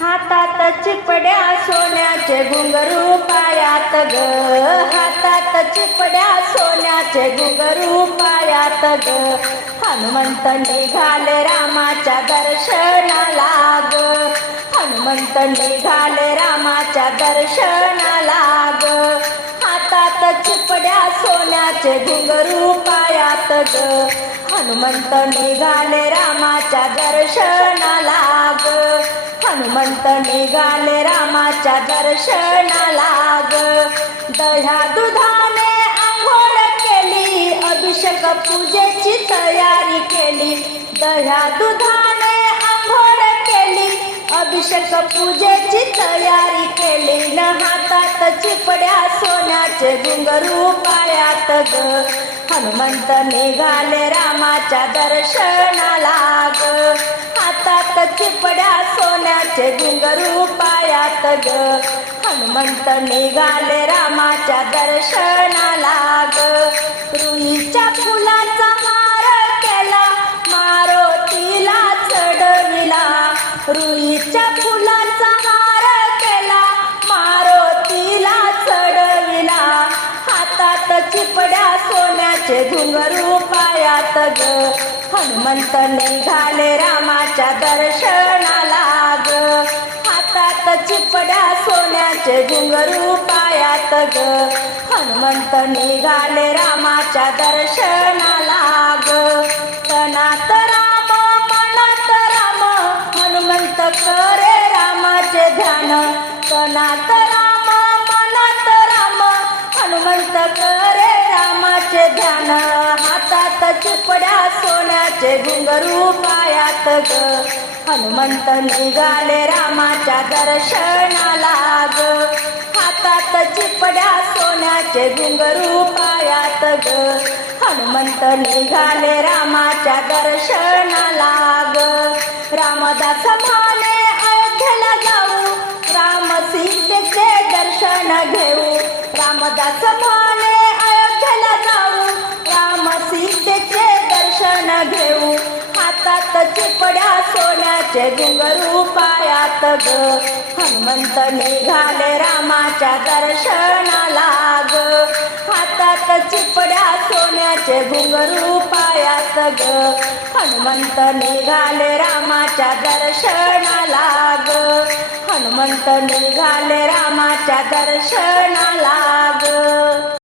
हातात चिपड्या सोन्याचे घुंगरू पायात ग. हातात चिपड्या सोन्याचे घुंगरू पायात ग. हनुमंत निघाले रामाच्या दर्शनाला ग. हनुमंत निघाले रामाच्या दर्शनाला ग. हातात चिपड्या सोन्याचे घुंगरू पायात ग. हनुमंत निघाले रामाच्या म्हणत निघाले रामाच्या दर्शनाला ग. दह्या दुधाने आंघोळ केली अभिषेक पूजेची तयारी केली. दह्या दुधाने आंघोळ केली अभिषेक पूजेची तयारी केली. न हातात चिपड्या सोन्याचे घुंगरू पायात ग. हनुमंत निघाले रामाच्या दर्शनाला ग. हातात चिपड्या सोन्याचे घुंगरू पायात ग. हनुमंत निघाले रामाच्या दर्शनाला ग. रुईच्या फुलाचा मार केला मारोतीला चढविला. रुईच्या फुलाचा हार केला मारोतीला चढविला. हातात चिपड्या सोन्याचे घुंगरू पायात ग. हनुमंत निघाले रामाच्या दर्शनाला ग. हातात चिपड्या सोन्याचे घुंगरू पायात ग. हनुमंत निघाले रामाच्या दर्शनाला ग. तनात राम मनात राम. हनुमंत करे रामाचे ध्यान. तनात राम मनात राम. हनुमंत करे रामाचे ध्यान. हातात चिपड्या सोन्याचे घुंगरू पायात ग. हनुमंत निघाले रामाच्या दर्शनाला ग. हातात चिपड्या सोन्याचे घुंगरू पायात ग. हनुमंत निघाले रामाच्या दर्शनाला ग. रामदास म्हणे अयोध्येला जाऊ. राम सीतेचे दर्शन घेऊ. रामदास चुपड्या सोन्याचे डुंगरू पायात ग. हनुमंत निघाले रामाच्या दर्शनाला ग. हातात चिपड्या सोन्याचे घुंगरू पायात ग. हनुमंत निघाले रामाच्या दर्शनाला ग. हनुमंत निघाले रामाच्या दर्शनाला ग.